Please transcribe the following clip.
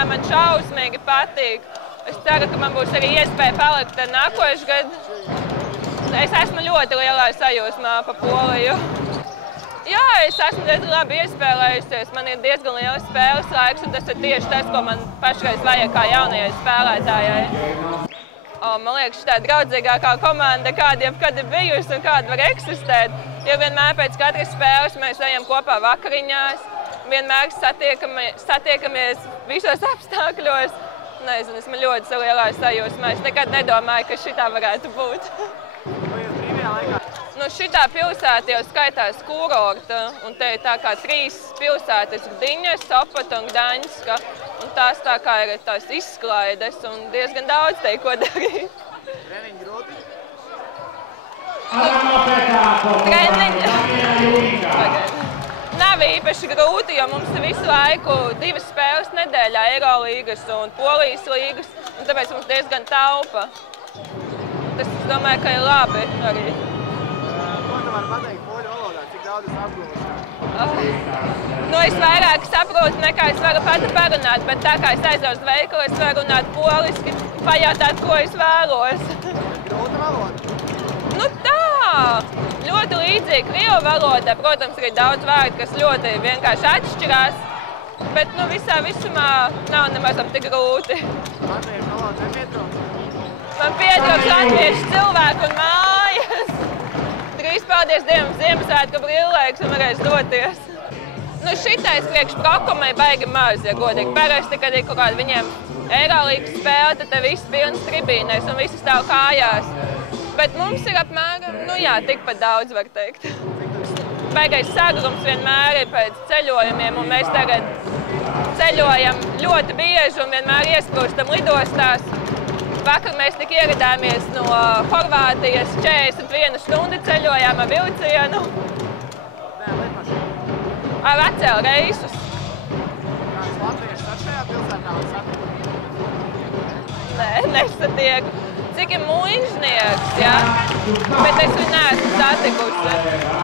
Latvijā man šausmīgi patīk. Es ceru, ka man būs arī iespēja palikt nākošu gadu. Es esmu ļoti lielā sajūsmā pa Poliju. Jā, es esmu diezgan labi iespēlējusies. Man ir diezgan liels spēles laiks, un tas ir tieši tas, ko man pašreiz vajag kā jaunajai spēlētājai. Man liekas, tā draudzīgākā komanda, kāda jebkad ir bijusi un kāda var eksistēt. Jo vienmēr pēc katras spēles mēs ejam kopā vakariņās, vienmēr satiekamies visos apstākļos. Nezinu, esmu ļoti lielā sajūsmā. Es nekad nedomāju, ka šitā varētu būt. Šitā pilsēta jau skaitās kurorta, un te ir tā kā 3 pilsētas – Gdiņa, Sopota un Gdaņska. Un tās tā kā ir tās izklaides, un diezgan daudz te ko darīt. Treniņi grūti? Treniņi? Nav īpaši grūti, jo mums ir visu laiku 2 spēles nedēļā – Eirolīgas un Polijas līgas, un tāpēc mums diezgan taupa. Tas, es domāju, ka ir labi arī. Ko tu vari pateikt poļu valodā? Cik daudz es apgūstu? Es vairāk saprotu, nekā es varu pati parunāt, bet tā kā es aizēju uz veikalu, es varu runāt poliski, pajautāt, ko es vēlos. Grūta valoda? Tā! Ļoti līdzīgi krievu valodā. Protams, ir daudz vārdu, kas ļoti vienkārši atšķirās, bet visā visumā nav nemazam tik grūti. Latviešu valoda nepietrūkst? Man pietrūkst latviešu cilvēku un mājas. Drīz paldies Dievam Ziemassvētku brīvlaiks un varēs doties. Šitais priekš Prokomai baigi maz, ja godīgi. Parasti, kad ir kaut kāda viņiem Eirolīgas spēle, tad te viss pilns tribīnēs un visi stāv kājās. Bet mums ir apmēram, tikpat daudz, var teikt. Baigais sagrums vienmēr ir pēc ceļojumiem, un mēs tagad ceļojam ļoti bieži un vienmēr iesprūstam lidostās. Vakar mēs tik ieradāmies no Horvātijas, 41 stundu ceļojām ar vilcienu. Atcēla reisus. Kāds latvieši šajā pilsētā var satikt? Nē, nesatieku. Cik ir muižnieks, ja? Bet es viņu neesmu satikusi.